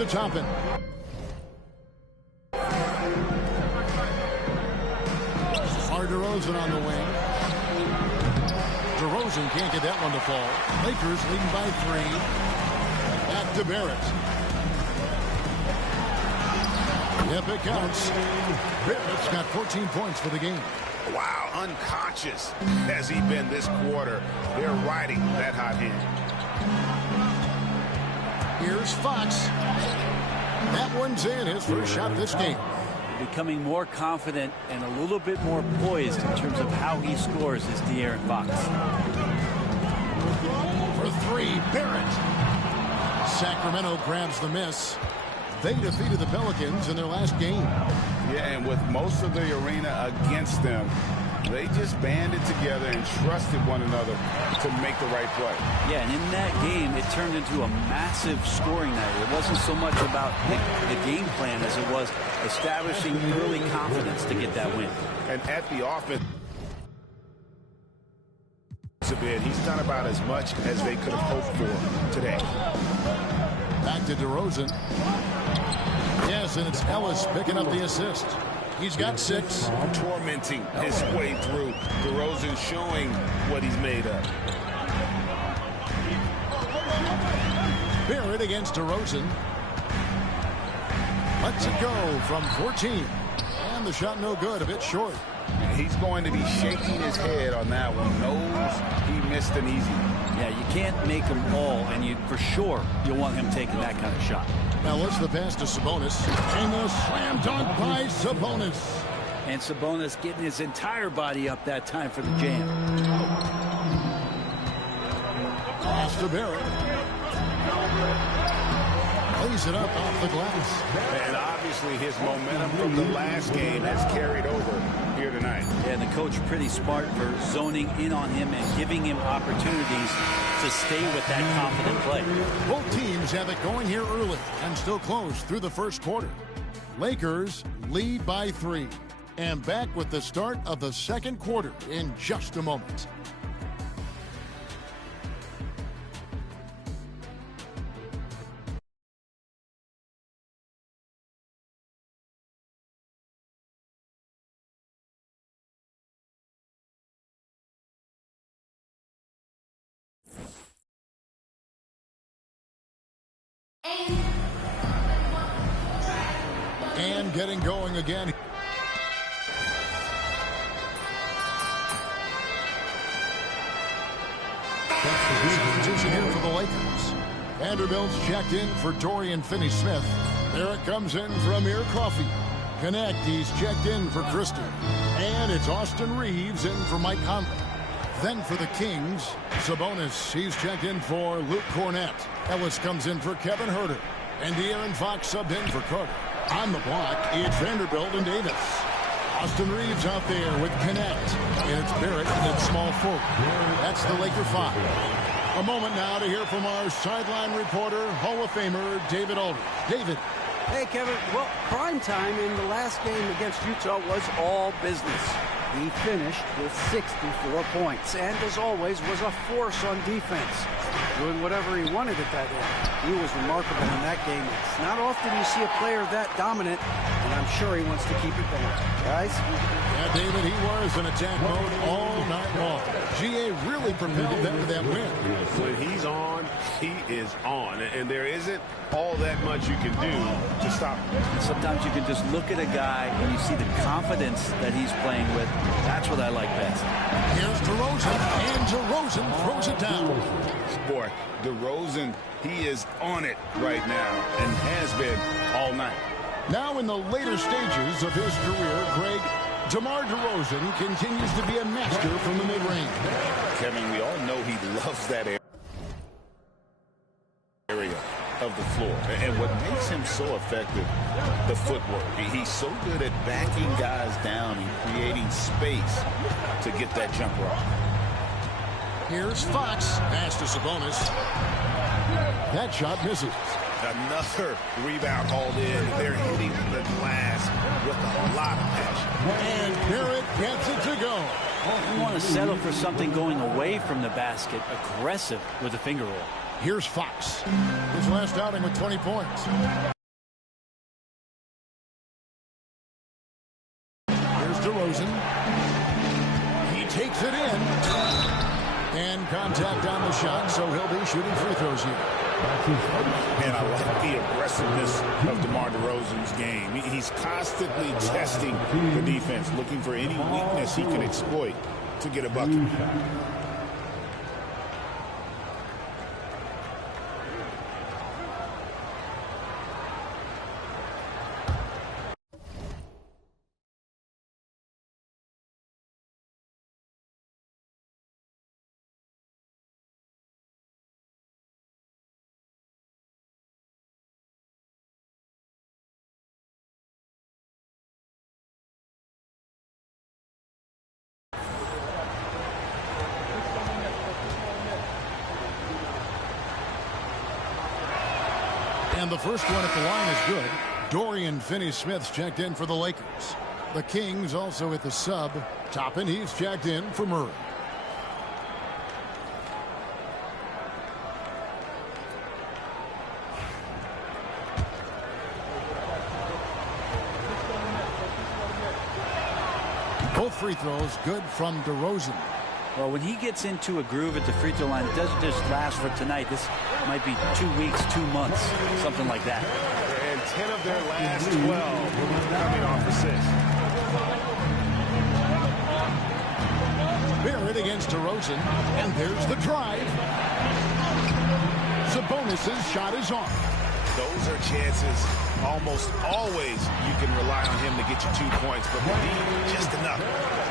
to Toppin. DeMar DeRozan on the wing. DeRozan can't get that one to fall. Lakers leading by 3. Back to Barrett. Yep, it counts. Barrett's got 14 points for the game. Wow, unconscious has he been this quarter. They're riding that hot hand. Here's Fox. That one's in, his first shot this game. Becoming more confident and a little bit more poised in terms of how he scores is De'Aaron Fox. For 3, Barrett. Sacramento grabs the miss. They defeated the Pelicans in their last game. Yeah, and with most of the arena against them, they just banded together and trusted one another to make the right play. Yeah, and in that game, it turned into a massive scoring night. It wasn't so much about the game plan as it was establishing early confidence to get that win. And at the offense, he's done about as much as they could have hoped for today. Back to DeRozan. Yes, and it's Ellis picking up the assist. He's got 6. Tormenting his way through. DeRozan showing what he's made of. Barrett against DeRozan. Lets it go from 14. And the shot no good, a bit short. He's going to be shaking his head on that one. Knows he missed an easy one. Yeah, you can't make them all, and for sure you'll want him taking that kind of shot. Now let's the pass to Sabonis. And the slam dunk by Sabonis. And Sabonis getting his entire body up that time for the jam. Pass to Barrett. Lays it up off the glass. And obviously his momentum from the last game has carried over here tonight. Yeah, and the coach pretty smart for zoning in on him and giving him opportunities to stay with that confident play. Both teams have it going here early and still close through the first quarter. Lakers lead by 3. And back with the start of the second quarter in just a moment. And getting going again. Substitution here for the Lakers. Vanderbilt's checked in for Dorian Finney-Smith. Barrett comes in for Amir Coffey. Connect, he's checked in for Christie. And it's Austin Reeves in for Mike Conley. Then for the Kings, Sabonis, he's checked in for Luke Cornett. Ellis comes in for Kevin Huerter. And De'Aaron Fox subbed in for Carter. On the block, it's Vanderbilt and Davis. Austin Reeves out there with Connect. And it's Barrett at small forward. That's the Laker 5. A moment now to hear from our sideline reporter, Hall of Famer David Aldridge. David. Hey, Kevin. Well, prime time in the last game against Utah was all business. He finished with 64 points and, as always, was a force on defense, doing whatever he wanted at that end. He was remarkable in that game. It's not often you see a player that dominant, and I'm sure he wants to keep it going. Guys? Yeah, David, he was in attack mode all night long. GA really propelled them to that win. When he's on, he is on. And there isn't all that much you can do to stop him. Sometimes you can just look at a guy and you see the confidence that he's playing with. That's what I like best. Here's DeRozan, and DeRozan throws it down. Boy, DeRozan, he is on it right now and has been all night. Now in the later stages of his career, Greg, DeMar DeRozan continues to be a master from the mid-range. Kevin, we all know he loves that area of the floor. And what makes him so effective, the footwork. He's so good at backing guys down and creating space to get that jumper off. Here's Fox. Pass to Sabonis. That shot misses. Another rebound hauled in. They're hitting the glass with a lot of passion. And Barrett gets it to go. You want to settle for something going away from the basket, aggressive with a finger roll. Here's Fox. His last outing with 20 points. Here's DeRozan. He takes it in. And contact on the shot, so he'll be shooting free throws here. And I like the aggressiveness of DeMar DeRozan's game. He's constantly testing the defense, looking for any weakness he can exploit to get a bucket. And the first one at the line is good. Dorian Finney-Smith's checked in for the Lakers. The Kings also at the sub. Toppin, he's checked in for Murray. Both free throws good from DeRozan. Well, when he gets into a groove at the free throw line, it doesn't just last for tonight. This might be 2 weeks, 2 months, something like that. And 10 of their last 12 coming off assists. Barrett against DeRozan, and there's the drive. Sabonis' shot is off. Those are chances almost always you can rely on him to get you 2 points, but we need just enough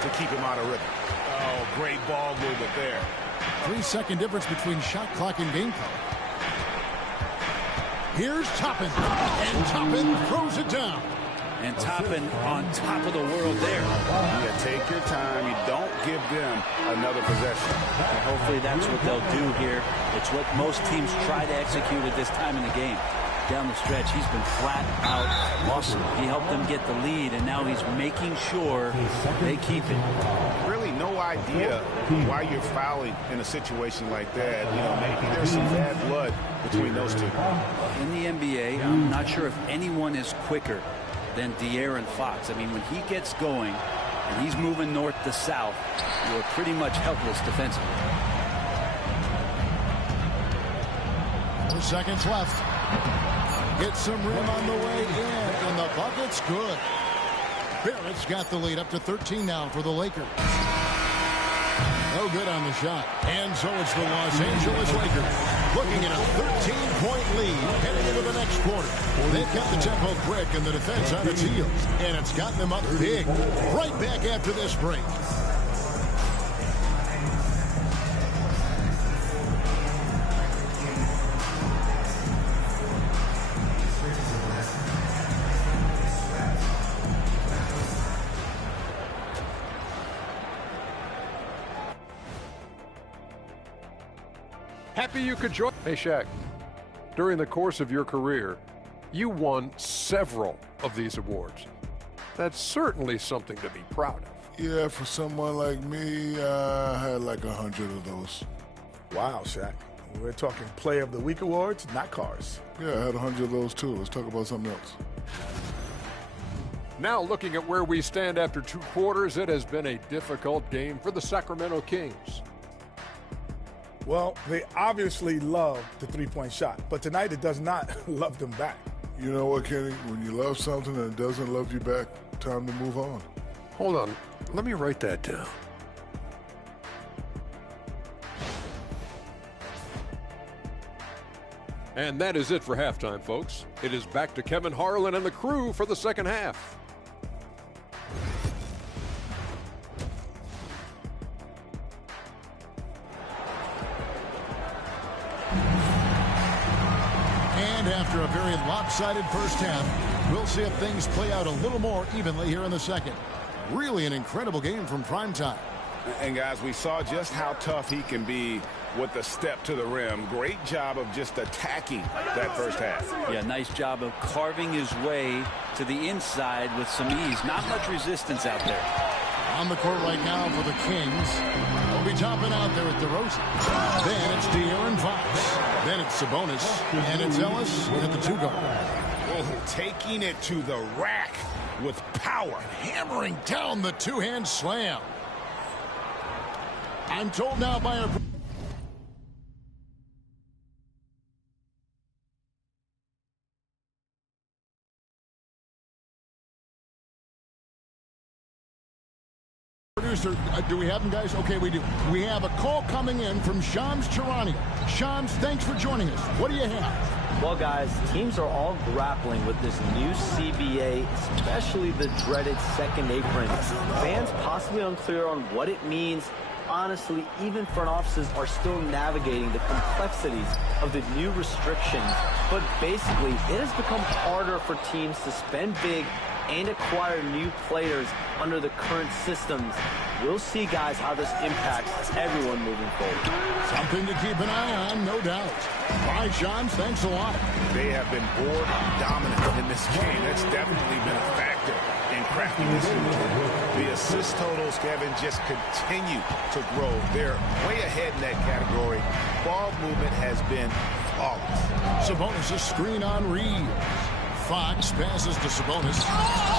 to keep him out of rhythm. Oh, great ball movement there. 3-second difference between shot clock and game clock. Here's Toppin, and Toppin throws it down. And Toppin on top of the world there. Yeah, take your time. You don't give them another possession. And hopefully that's what they'll do here. It's what most teams try to execute at this time in the game. Down the stretch, he's been flat out awesome. He helped them get the lead, and now he's making sure they keep it. Really no idea why you're fouling in a situation like that. You know, maybe there's some bad blood between those two. In the NBA, I'm not sure if anyone is quicker than De'Aaron Fox. I mean, when he gets going and he's moving north to south, you're pretty much helpless defensively. 4 seconds left. Get some rim on the way in, and the bucket's good. Barrett's got the lead up to 13 now for the Lakers. No good on the shot. And so it's the Los Angeles Lakers looking at a 13-point lead heading into the next quarter. They've kept the tempo quick and the defense on its heels, and it's gotten them up big. Right back after this break. Happy you could join. Hey, Shaq, during the course of your career, you won several of these awards. That's certainly something to be proud of. Yeah, for someone like me, I had like 100 of those. Wow, Shaq. We're talking Player of the Week awards, not cars. Yeah, I had 100 of those too. Let's talk about something else. Now looking at where we stand after 2 quarters, it has been a difficult game for the Sacramento Kings. Well, they obviously love the three-point shot, but tonight it does not love them back. You know what, Kenny? When you love something and it doesn't love you back, time to move on. Hold on. Let me write that down. And that is it for halftime, folks. It is back to Kevin Harlan and the crew for the second half. And after a very lopsided first half, we'll see if things play out a little more evenly here in the second. Really an incredible game from primetime. And guys, we saw just how tough he can be with the step to the rim. Great job of just attacking that first half. Yeah, nice job of carving his way to the inside with some ease. Not much resistance out there. On the court right now for the Kings. We'll be topping out there at DeRozan. Then it's De'Aaron Fox. Then it's Sabonis. And it's Ellis at the 2 guard. Oh, taking it to the rack with power. Hammering down the two-hand slam. I'm told now by our producer, do we have him, guys? Okay, we do. We have a call coming in from Shams Charania. Shams, thanks for joining us. What do you have? Well, guys, teams are all grappling with this new CBA, especially the dreaded second apron. Fans possibly unclear on what it means. Honestly, even front offices are still navigating the complexities of the new restrictions. But basically, it has become harder for teams to spend big and acquire new players under the current systems. We'll see, guys, how this impacts everyone moving forward. Something to keep an eye on, no doubt. Bye, Shams. Thanks a lot. They have been board dominant in this game. That's definitely been a factor in crafting this game. The assist totals, Kevin, just continue to grow. They're way ahead in that category. Ball movement has been flawless. Sabonis' screen on Reeves. Fox passes to Sabonis.